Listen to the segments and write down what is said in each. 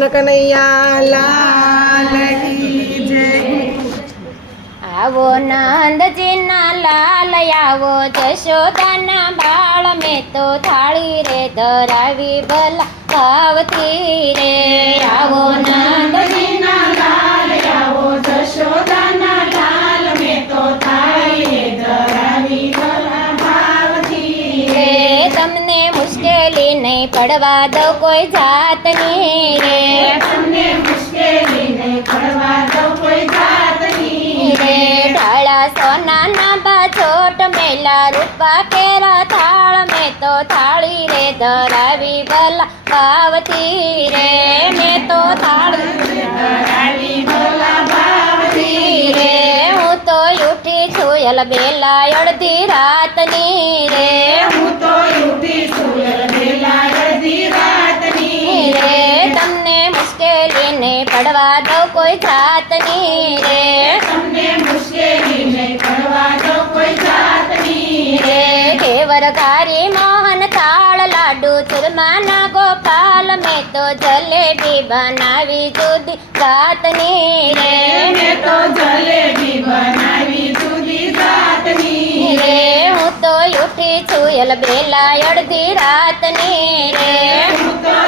કૃષ્ણ કનૈયા, લાલ જય. આવો નંદજીના લાલ, આવો જશોદાના બાળ, મેં તો થાળી રે ધરાવી ભલા ભાવથી રે. આવો નંદજીના પડવા દો કોઈ જાતની. રે તમને મુશ્કેલી નહીં પડવા દો કોઈ જાતની. રે ઢાળા સોનાના બાછોટ મેલા રૂપા કેરા થાળ. મેં તો થાળી રે ધરાવી ભલા ભાવતી રે. મેં તો થાળી ધરાવી ભલા ભાવતી રે હું તો ઉઠી છું એલ બેલા અડધી રાતની રે. મુશ્કેલી પડવા દો કોઈ જાતની રે. તમને મુશ્કેલી ને પડવા દો કોઈ જાતની રે. કેવર કારી મોહન થાળ લાડુ ચુરમાના ગોપાલ મેં તો જલેબી બનાવી જુદી જાતની રે. મેં તો જલેબી બનાવી જુદી જાતની રે. હું તો ઉઠી છું એલ બેલા અડધી રાતની રે. હું તો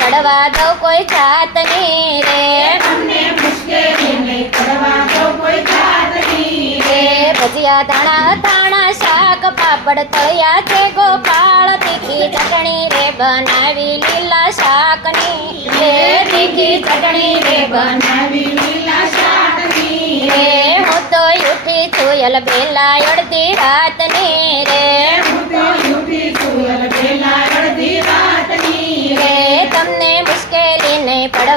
પડવા દો કોઈ જાતની રે. તમને મુશ્કેલી નહીં પડવા દો કોઈ જાતની રે. ભજીયા ધાણા ધાણા શાક પાપડ તળિયા છે ગોપાળ. તીખી ચટણી રે બનાવી લીલા શાકની રે. તીખી ચટણી રે બનાવી લીલા શાકની રે. હું તો ઉઠી છું યલ બેલા અડધી રાતની રે.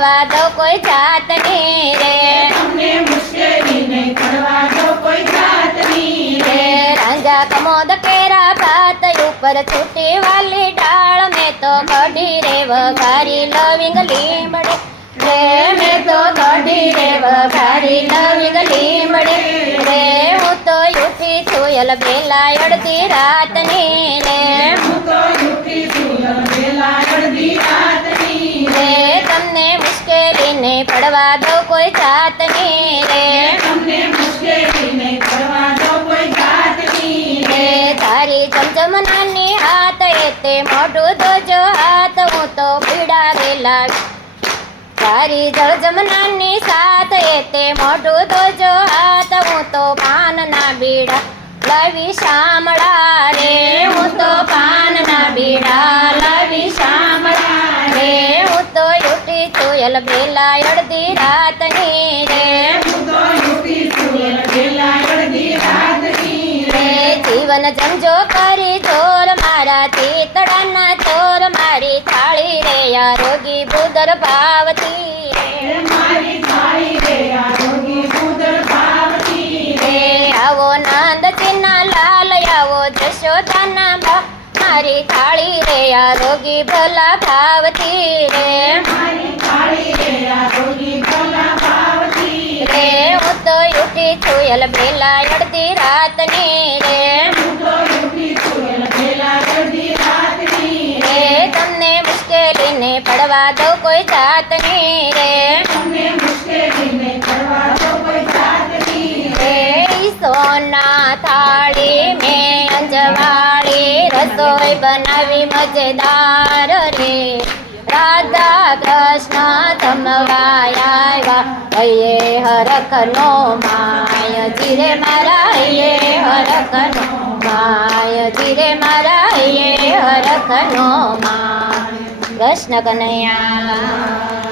પડવા દો કોઈ જાતની રે. તમને મુશ્કેલી નહીં પડવા દો કોઈ જાતની રે. રાંજા કમોદ કેરા ભાત ઉપર છૂટી વાલી ડાળ મેં તો કઢી રે વઘારી લવિંગ લીમડે. રે મેં તો કઢી રે વઘારી લવિંગ લીમડે. રે હું તો ઉઠી છું યલ બેલા અડધી રાતની રે. હું તો ઉઠી છું યલ બેલા અડધી રાતની રે તમને પડવા દો કોઈ જાતની રે. તમને મુશ્કેલી નહીં પડવા દો કોઈ જાતની રે. તારી ચમચમ નાની હાથ એ તે મોઢું દોજો હાથ હું તો પીડા ગેલા તારી જળજમનાની સાથ એ તે મોઢું દોજો હાથ હું તો પાનના બીડા લાવી શામળા રે. હું તો પાનના બીડા લાવી શામ ઉઠી છું યલ બેલા અડધી રાતની રે. જીવન જંજો કરી જોર મારા ચિતડાના ચોર મારી, થાળી રે. આ રોગી બુદર ભાવતી મારી થાળી રે આ રોગી ભલા ભાવતી રે મારી થાળી રે આ રોગી ભલા ભાવતી રે હું તો ઉઠી છું યલ બેલા અડધી રાતની રે હું તો ઉઠી છું યલ બેલા અડધી રાતની રે તમને મુશ્કેલી ને પડવા દો કોઈ જાતની રે તમને મુશ્કેલી ને પડવા દો કોઈ જાતની રે ઈ સોના થાળી મેં અંજવાળી રસોઈ બનાવી મજેદાર રે. રાધા કૃષ્ણ આવ્યા હૈયે હરખનો માય જીરે મારા, હૈયે હરખનો માય જીરે મારા, હૈયે હરખનો માય કૃષ્ણ કનૈયા.